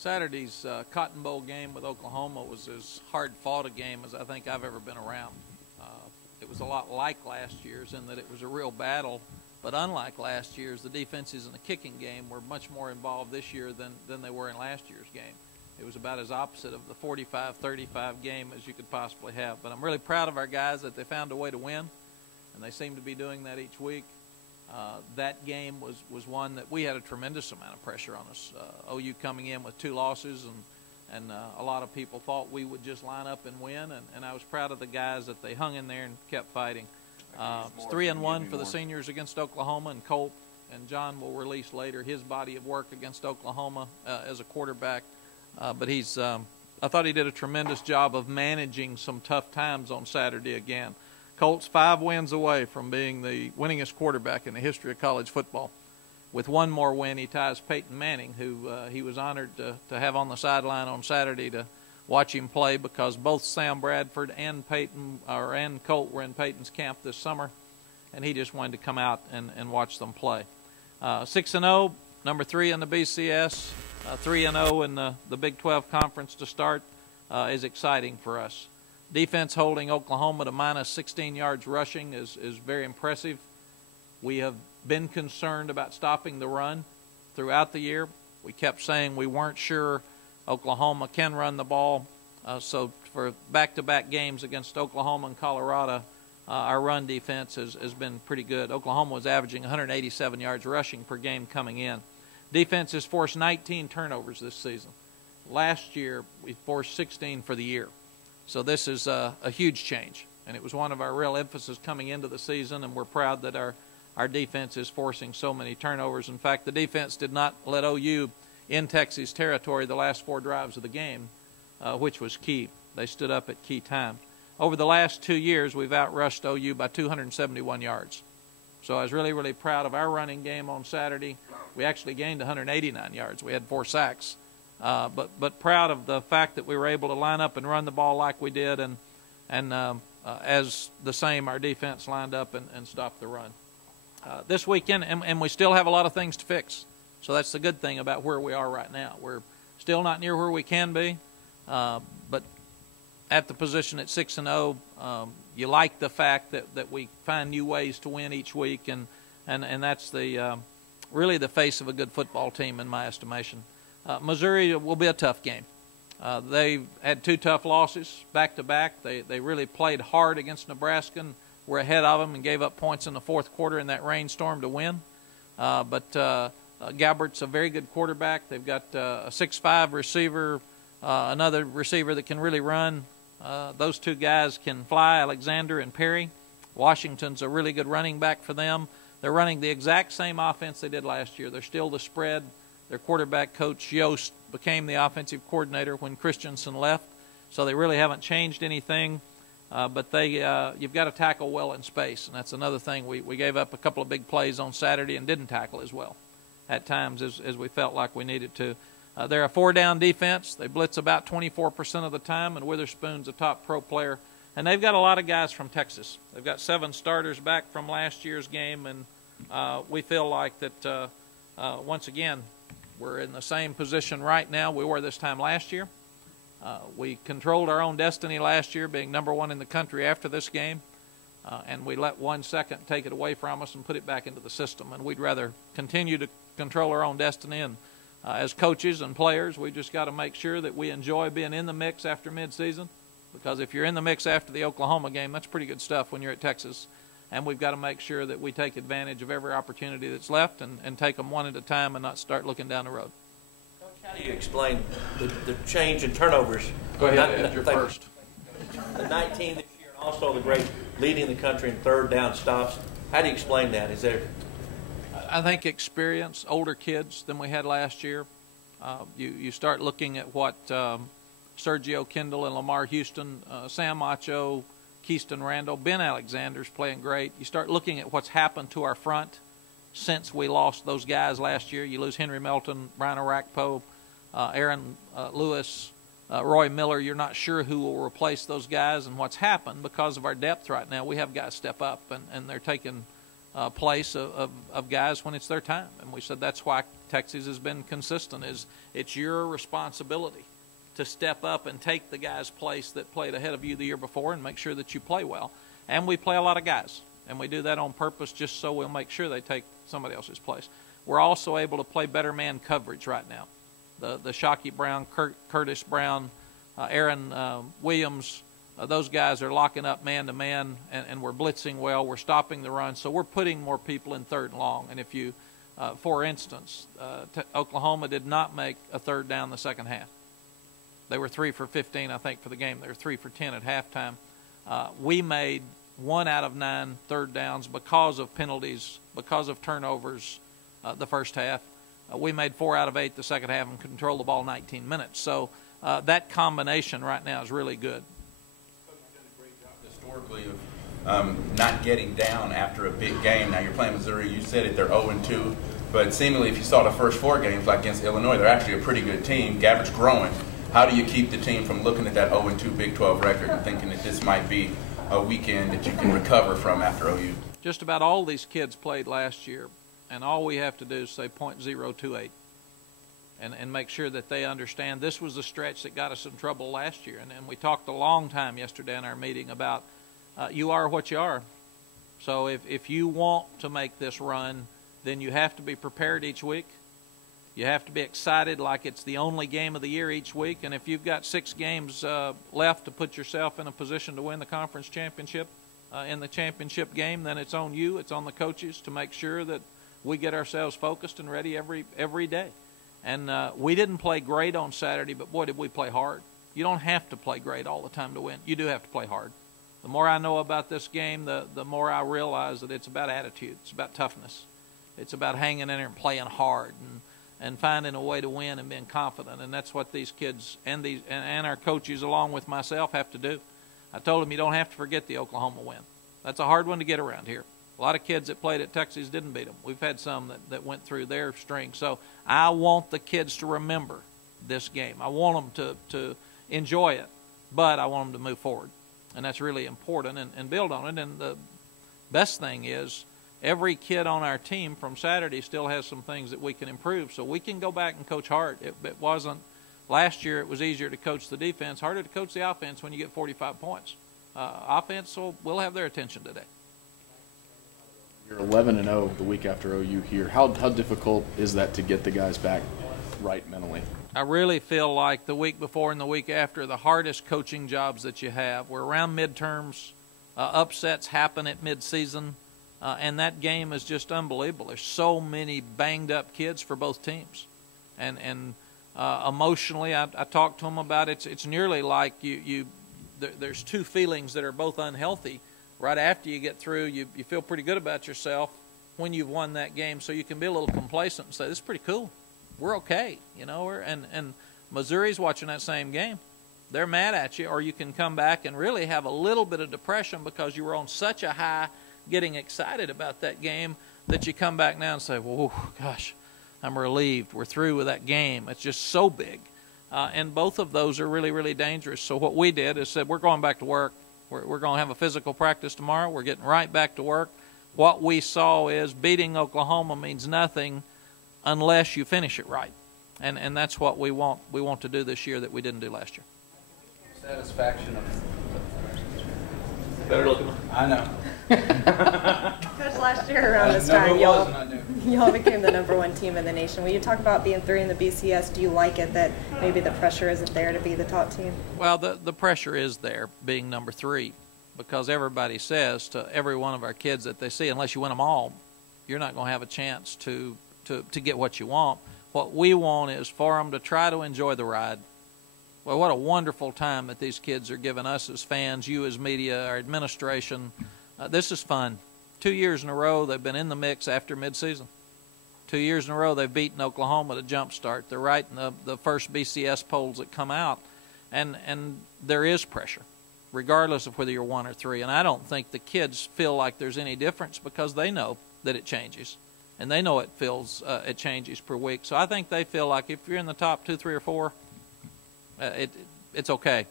Saturday's Cotton Bowl game with Oklahoma was as hard-fought a game as I think I've ever been around. It was a lot like last year's in that it was a real battle, but unlike last year's, the defenses in the kicking game were much more involved this year than they were in last year's game. It was about as opposite of the 45-35 game as you could possibly have. But I'm really proud of our guys that they found a way to win, and they seem to be doing that each week. That game was one that we had a tremendous amount of pressure on us. OU coming in with 2 losses, and a lot of people thought we would just line up and win, and I was proud of the guys that they hung in there and kept fighting. It's 3-1 for the seniors against Oklahoma, and Colt and John will release later his body of work against Oklahoma as a quarterback. But I thought he did a tremendous job of managing some tough times on Saturday again. Colt's 5 wins away from being the winningest quarterback in the history of college football. With one more win, he ties Peyton Manning, who he was honored to have on the sideline on Saturday to watch him play, because both Sam Bradford and Colt were in Peyton's camp this summer, and he just wanted to come out and watch them play. 6-0, number 3 in the BCS, 3-0 in the Big 12 Conference to start is exciting for us. Defense holding Oklahoma to minus 16 yards rushing is very impressive. We have been concerned about stopping the run throughout the year. We kept saying we weren't sure Oklahoma can run the ball. So for back-to-back games against Oklahoma and Colorado, our run defense has been pretty good. Oklahoma was averaging 187 yards rushing per game coming in. Defense has forced 19 turnovers this season. Last year, we forced 16 for the year. So this is a huge change, and it was one of our real emphasis coming into the season, and we're proud that our defense is forcing so many turnovers. In fact, the defense did not let OU in Texas territory the last 4 drives of the game, which was key. They stood up at key times. Over the last 2 years, we've outrushed OU by 271 yards. So I was really, really proud of our running game on Saturday. We actually gained 189 yards. We had 4 sacks. But proud of the fact that we were able to line up and run the ball like we did, and as the same, our defense lined up and stopped the run. This weekend, and we still have a lot of things to fix. So that's the good thing about where we are right now. We're still not near where we can be, but at the position at 6-0, you like the fact that we find new ways to win each week, and that's really the face of a good football team in my estimation. Missouri will be a tough game. They had 2 tough losses back-to-back. They really played hard against Nebraska and were ahead of them and gave up points in the 4th quarter in that rainstorm to win. But Galbert's a very good quarterback. They've got a 6'5" receiver, another receiver that can really run. Those 2 guys can fly, Alexander and Perry. Washington's a really good running back for them. They're running the exact same offense they did last year. They're still the spread. Their quarterback coach, Yost, became the offensive coordinator when Christensen left, so they really haven't changed anything. But you've got to tackle well in space, and that's another thing. We gave up a couple of big plays on Saturday and didn't tackle as well at times as we felt like we needed to. They're a 4-down defense. They blitz about 24% of the time, and Witherspoon's a top pro player. And they've got a lot of guys from Texas. They've got 7 starters back from last year's game, and we feel like that, once again, we're in the same position right now we were this time last year. We controlled our own destiny last year, being number 1 in the country after this game, and we let 1 second take it away from us and put it back into the system. And we'd rather continue to control our own destiny. And as coaches and players, we just got to make sure that we enjoy being in the mix after midseason, because if you're in the mix after the Oklahoma game, that's pretty good stuff when you're at Texas. And we've got to make sure that we take advantage of every opportunity that's left and take them one at a time and not start looking down the road. Coach, how do you explain the change in turnovers? Go ahead, you're first. The 19 this year, and also the great leading the country in 3rd down stops. How do you explain that? Is there? I think experience, older kids than we had last year. You start looking at what Sergio Kendall and Lamar Houston, Sam Macho, Keyston Randall, Ben Alexander's playing great. You start looking at what's happened to our front since we lost those guys last year. You lose Henry Melton, Brian Arakpo, Aaron Lewis, Roy Miller. You're not sure who will replace those guys. And what's happened, because of our depth right now, we have guys step up, and they're taking place of guys when it's their time. And we said that's why Texas has been consistent, is it's your responsibility to step up and take the guy's place that played ahead of you the year before and make sure that you play well. And we play a lot of guys, and we do that on purpose just so we'll make sure they take somebody else's place. We're also able to play better man coverage right now. The Shockey Brown, Curtis Brown, Aaron Williams, those guys are locking up man-to-man, and we're blitzing well. We're stopping the run, so we're putting more people in third and long. And if you, for instance, Oklahoma did not make a third down the second half. They were 3 for 15, I think, for the game. They were 3 for 10 at halftime. We made 1 out of 9 third downs because of penalties, because of turnovers the first half. We made 4 out of 8 the second half and controlled the ball 19 minutes. So that combination right now is really good. Historically of not getting down after a big game. Now you're playing Missouri, you said it, they're 0-2, but seemingly if you saw the first 4 games like against Illinois, they're actually a pretty good team. Gavrett's growing. How do you keep the team from looking at that 0-2 Big 12 record and thinking that this might be a weekend that you can recover from after OU? Just about all these kids played last year, and all we have to do is say .028 and make sure that they understand this was the stretch that got us in trouble last year. And we talked a long time yesterday in our meeting about you are what you are. So if you want to make this run, then you have to be prepared each week. You have to be excited like it's the only game of the year each week. And if you've got 6 games left to put yourself in a position to win the conference championship in the championship game, then it's on you, it's on the coaches to make sure that we get ourselves focused and ready every day. And we didn't play great on Saturday, but boy, did we play hard. You don't have to play great all the time to win. You do have to play hard. The more I know about this game, the more I realize that it's about attitude. It's about toughness. It's about hanging in there and playing hard and finding a way to win and being confident. And that's what these kids and our coaches, along with myself, have to do. I told them you don't have to forget the Oklahoma win. That's a hard one to get around here. A lot of kids that played at Texas didn't beat them. We've had some that went through their string. So I want the kids to remember this game. I want them to enjoy it, but I want them to move forward. And that's really important and build on it. And the best thing is every kid on our team from Saturday still has some things that we can improve. So we can go back and coach hard. It wasn't last year. It was easier to coach the defense, harder to coach the offense when you get 45 points. Offense will have their attention today. You're 11-0 the week after OU here. How difficult is that to get the guys back right mentally? I really feel like the week before and the week after are the hardest coaching jobs that you have. We're around midterms. Upsets happen at midseason, and that game is just unbelievable. There's so many banged-up kids for both teams. And emotionally, I talked to them about it. It's nearly like there's 2 feelings that are both unhealthy. Right after you get through, you feel pretty good about yourself when you've won that game, so you can be a little complacent and say, this is pretty cool. We're okay, you know. And Missouri's watching that same game. They're mad at you, or you can come back and really have a little bit of depression because you were on such a high getting excited about that game that you come back now and say, well, gosh, I'm relieved. We're through with that game. It's just so big. And both of those are really, really dangerous. So what we did is said, we're going back to work. We're going to have a physical practice tomorrow. We're getting right back to work. What we saw is beating Oklahoma means nothing unless you finish it right. And that's what we want to do this year that we didn't do last year. Satisfaction of Better looking. I know. Coach, last year around this time, y'all became the #1 team in the nation. When you talk about being 3 in the BCS, do you like it that maybe the pressure isn't there to be the top team? Well, the pressure is there being number 3 because everybody says to every one of our kids that they see, unless you win them all, you're not going to have a chance to get what you want. What we want is for them to try to enjoy the ride. Well, what a wonderful time that these kids are giving us as fans, you as media, our administration. This is fun. 2 years in a row they've been in the mix after midseason. 2 years in a row they've beaten Oklahoma to jumpstart. They're right in the first BCS polls that come out. And there is pressure, regardless of whether you're 1 or 3. And I don't think the kids feel like there's any difference because they know that it changes. And they know it changes per week. So I think they feel like if you're in the top 2, 3, or 4, it's okay.